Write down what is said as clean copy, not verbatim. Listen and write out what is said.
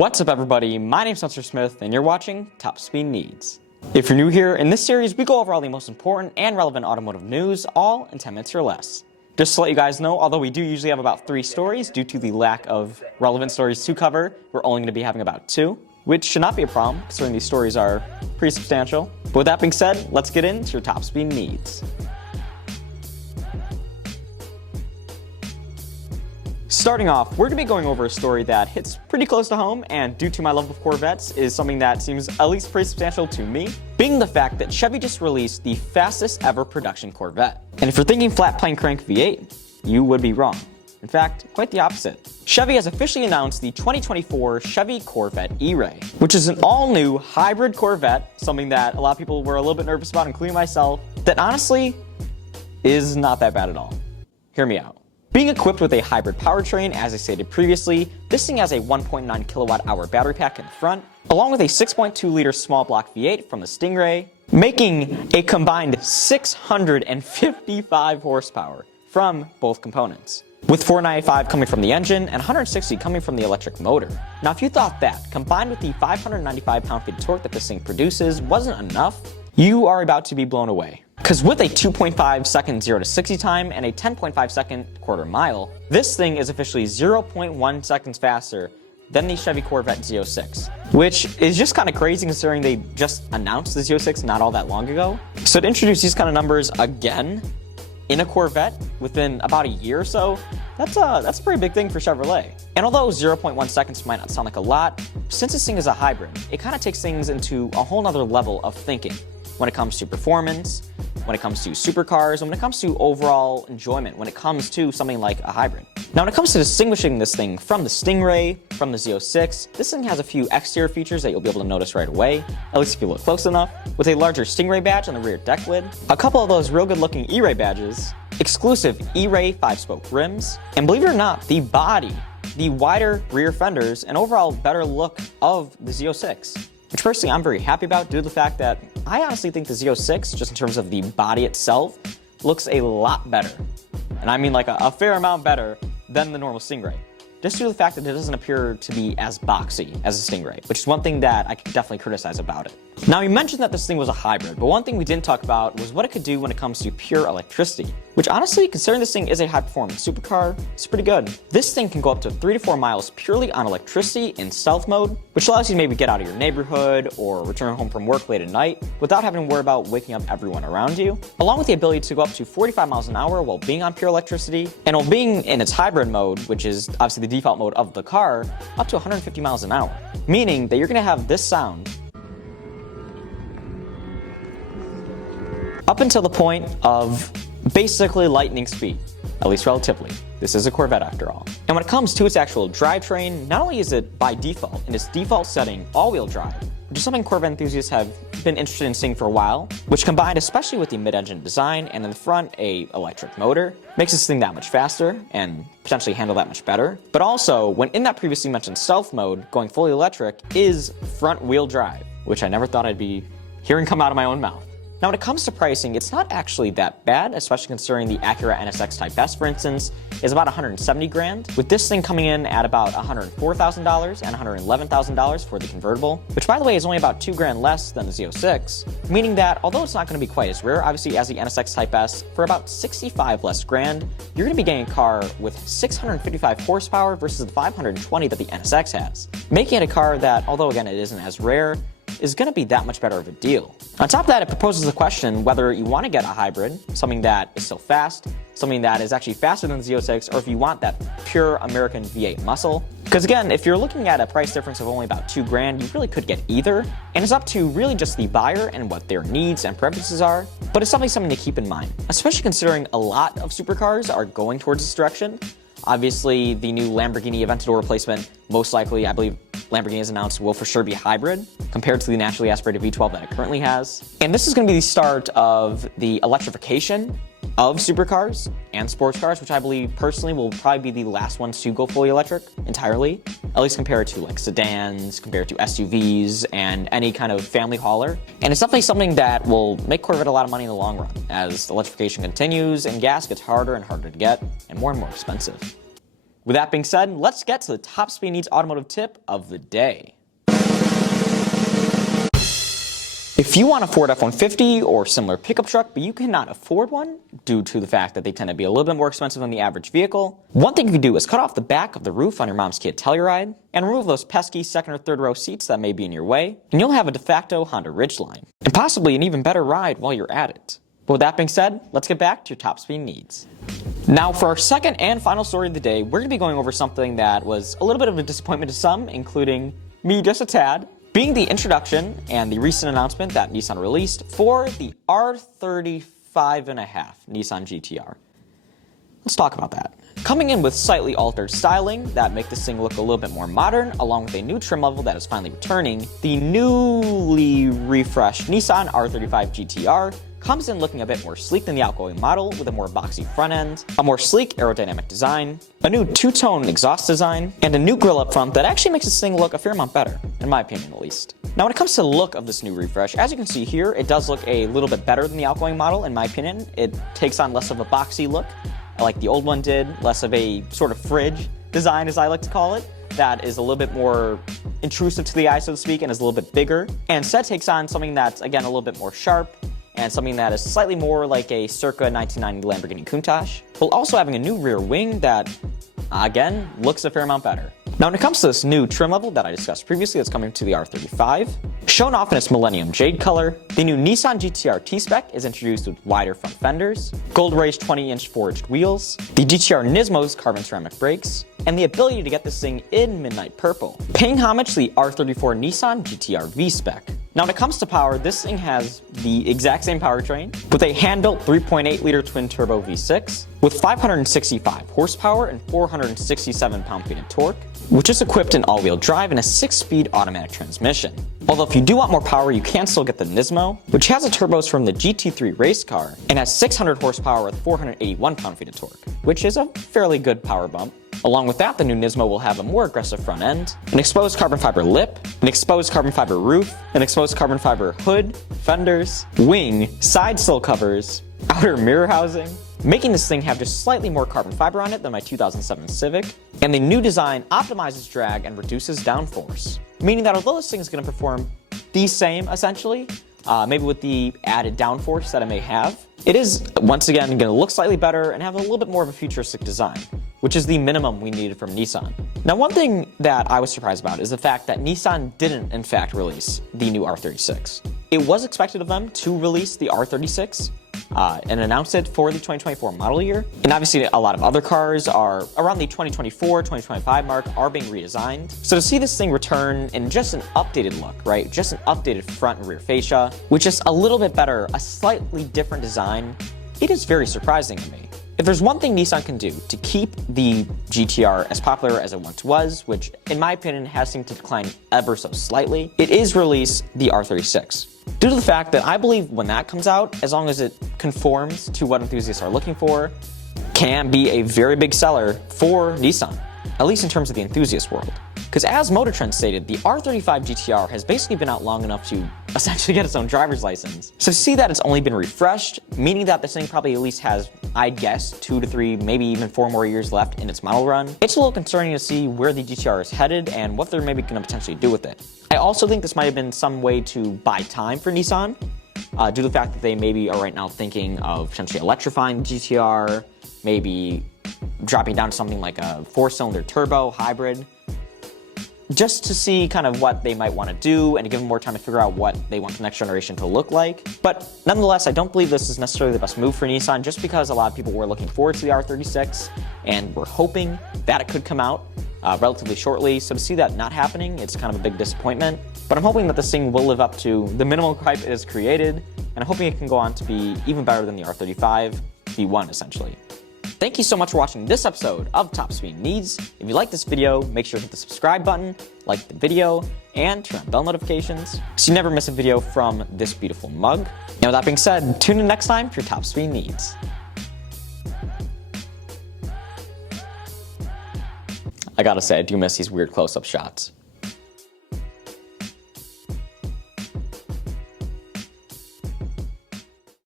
What's up everybody, my name's Spencer Smith and you're watching Top Speed Needs. If you're new here, in this series we go over all the most important and relevant automotive news, all in 10 minutes or less. Just to let you guys know, although we do usually have about 3 stories, due to the lack of relevant stories to cover, we're only going to be having about 2, which should not be a problem, considering these stories are pretty substantial. But with that being said, let's get into your Top Speed Needs. Starting off, we're going to be going over a story that hits pretty close to home, and due to my love of Corvettes, is something that seems at least pretty substantial to me, being the fact that Chevy just released the fastest ever production Corvette. And if you're thinking flat plane crank V8, you would be wrong. In fact, quite the opposite. Chevy has officially announced the 2024 Chevy Corvette E-Ray, which is an all-new hybrid Corvette, something that a lot of people were a little bit nervous about, including myself, that honestly is not that bad at all. Hear me out. Being equipped with a hybrid powertrain, as I stated previously, this thing has a 1.9 kilowatt-hour battery pack in the front, along with a 6.2-liter small block V8 from the Stingray, making a combined 655 horsepower from both components, with 495 coming from the engine and 160 coming from the electric motor. Now, if you thought that, combined with the 595 pound-feet of torque that this thing produces, wasn't enough, you are about to be blown away. Because with a 2.5 second 0 to 60 time and a 10.5 second quarter mile, this thing is officially 0.1 seconds faster than the Chevy Corvette Z06, which is just kind of crazy considering they just announced the Z06 not all that long ago. So to introduce these kind of numbers again in a Corvette within about a year or so, that's a pretty big thing for Chevrolet. And although 0.1 seconds might not sound like a lot, since this thing is a hybrid, it kind of takes things into a whole nother level of thinking when it comes to performance, when it comes to supercars, and when it comes to overall enjoyment, when it comes to something like a hybrid. Now, when it comes to distinguishing this thing from the Stingray, from the Z06, this thing has a few exterior features that you'll be able to notice right away, at least if you look close enough, with a larger Stingray badge on the rear deck lid, a couple of those real good looking E-Ray badges, exclusive E-Ray 5-spoke rims, and believe it or not, the body, the wider rear fenders, and overall better look of the Z06. Which personally I'm very happy about due to the fact that I honestly think the Z06, just in terms of the body itself, looks a lot better. And I mean like a fair amount better than the normal Stingray. Just due to the fact that it doesn't appear to be as boxy as a Stingray, which is one thing that I could definitely criticize about it. Now, we mentioned that this thing was a hybrid, but one thing we didn't talk about was what it could do when it comes to pure electricity, which honestly, considering this thing is a high-performance supercar, it's pretty good. This thing can go up to 3 to 4 miles purely on electricity in stealth mode, which allows you to maybe get out of your neighborhood or return home from work late at night without having to worry about waking up everyone around you, along with the ability to go up to 45 miles an hour while being on pure electricity, and while being in its hybrid mode, which is obviously the default mode of the car, up to 150 miles an hour, meaning that you're going to have this sound up until the point of basically lightning speed, at least relatively. This is a Corvette after all. And when it comes to its actual drivetrain, not only is it by default, in its default setting, all-wheel drive, which is something Corvette enthusiasts have been interested in seeing for a while, which combined especially with the mid-engine design and in the front a electric motor, makes this thing that much faster and potentially handle that much better. But also, when in that previously mentioned stealth mode, going fully electric is front-wheel drive, which I never thought I'd be hearing come out of my own mouth. Now, when it comes to pricing, it's not actually that bad, especially considering the Acura NSX Type S, for instance, is about $170 grand, with this thing coming in at about $104,000 and $111,000 for the convertible, which by the way is only about $2 grand less than the Z06, meaning that although it's not going to be quite as rare, obviously, as the NSX Type S, for about 65 less grand, you're going to be getting a car with 655 horsepower versus the 520 that the NSX has, making it a car that, although again it isn't as rare, is going to be that much better of a deal. On top of that, it proposes the question whether you want to get a hybrid, something that is still fast, something that is actually faster than the Z06, or if you want that pure American V8 muscle. Because again, if you're looking at a price difference of only about $2 grand, you really could get either, and it's up to really just the buyer and what their needs and preferences are, but it's something to keep in mind, especially considering a lot of supercars are going towards this direction. Obviously, the new Lamborghini Aventador replacement, most likely, I believe Lamborghini has announced, will for sure be hybrid compared to the naturally aspirated V12 that it currently has. And this is going to be the start of the electrification of supercars and sports cars, which I believe personally will probably be the last ones to go fully electric entirely, at least compared to like sedans, compared to SUVs, and any kind of family hauler. And it's definitely something that will make Corvette a lot of money in the long run as electrification continues and gas gets harder and harder to get and more expensive. With that being said, let's get to the top speed needs automotive tip of the day. If you want a Ford F-150 or similar pickup truck, but you cannot afford one due to the fact that they tend to be a little bit more expensive than the average vehicle, one thing you can do is cut off the back of the roof on your mom's Kia Telluride and remove those pesky second or third row seats that may be in your way, and you'll have a de facto Honda Ridgeline, and possibly an even better ride while you're at it. But with that being said, let's get back to your top speed needs. Now for our second and final story of the day, we're going to be going over something that was a little bit of a disappointment to some, including me just a tad, being the introduction and the recent announcement that Nissan released for the R35.5 Nissan GTR. Let's talk about that. Coming in with slightly altered styling that make this thing look a little bit more modern, along with a new trim level that is finally returning, the newly refreshed Nissan R35 GTR comes in looking a bit more sleek than the outgoing model, with a more boxy front end, a more sleek aerodynamic design, a new two-tone exhaust design, and a new grille up front that actually makes this thing look a fair amount better, in my opinion at least. Now when it comes to the look of this new refresh, as you can see here, it does look a little bit better than the outgoing model, in my opinion. It takes on less of a boxy look, like the old one did, less of a sort of fridge design, as I like to call it, that is a little bit more intrusive to the eye, so to speak, and is a little bit bigger, and instead takes on something that's, again, a little bit more sharp, and something that is slightly more like a circa 1990 Lamborghini Countach, while also having a new rear wing that, again, looks a fair amount better. Now when it comes to this new trim level that I discussed previously that's coming to the R35, shown off in its Millennium Jade color, the new Nissan GTR T-Spec is introduced with wider front fenders, gold raised 20-inch forged wheels, the GTR Nismo's carbon ceramic brakes, and the ability to get this thing in midnight purple, paying homage to the R34 Nissan GTR V-Spec. Now when it comes to power, this thing has the exact same powertrain with a hand-built 3.8-liter twin-turbo V6 with 565 horsepower and 467 pound-feet of torque, which is equipped in all-wheel drive and a 6-speed automatic transmission. Although if you do want more power, you can still get the Nismo, which has the turbos from the GT3 race car and has 600 horsepower with 481 pound-feet of torque, which is a fairly good power bump. Along with that, the new Nismo will have a more aggressive front end, an exposed carbon fiber lip, an exposed carbon fiber roof, an exposed carbon fiber hood, fenders, wing, side sill covers, outer mirror housing, making this thing have just slightly more carbon fiber on it than my 2007 Civic, and the new design optimizes drag and reduces downforce, meaning that although this thing is going to perform the same essentially, maybe with the added downforce that it may have, it is once again going to look slightly better and have a little bit more of a futuristic design, which is the minimum we needed from Nissan. Now one thing that I was surprised about is the fact that Nissan didn't in fact release the new R36. It was expected of them to release the R36 and announce it for the 2024 model year, and obviously a lot of other cars are around the 2024-2025 mark are being redesigned. So to see this thing return in just an updated look, right, just an updated front and rear fascia, with just a little bit better, a slightly different design, it is very surprising to me. If there's one thing Nissan can do to keep the GTR as popular as it once was, which in my opinion has seemed to decline ever so slightly, it is release the R36. Due to the fact that I believe when that comes out, as long as it conforms to what enthusiasts are looking for, can be a very big seller for Nissan, at least in terms of the enthusiast world. Because as Motor Trend stated, the R35 GTR has basically been out long enough to essentially get its own driver's license. So to see that it's only been refreshed, meaning that this thing probably at least has, I'd guess, 2 to 3, maybe even 4 more years left in its model run, it's a little concerning to see where the GTR is headed and what they're maybe going to potentially do with it. I also think this might have been some way to buy time for Nissan, due to the fact that they maybe are right now thinking of potentially electrifying the GTR, maybe dropping down to something like a 4-cylinder turbo hybrid, just to see kind of what they might want to do and to give them more time to figure out what they want the next generation to look like. But nonetheless, I don't believe this is necessarily the best move for Nissan, just because a lot of people were looking forward to the R36 and were hoping that it could come out relatively shortly. So to see that not happening, it's kind of a big disappointment. But I'm hoping that this thing will live up to the minimal hype it has created, and I'm hoping it can go on to be even better than the R35 V1 essentially. Thank you so much for watching this episode of Top Speed Needs. If you like this video, make sure to hit the subscribe button, like the video, and turn on bell notifications so you never miss a video from this beautiful mug. Now with that being said, tune in next time for your Top Speed Needs. I gotta say, I do miss these weird close-up shots.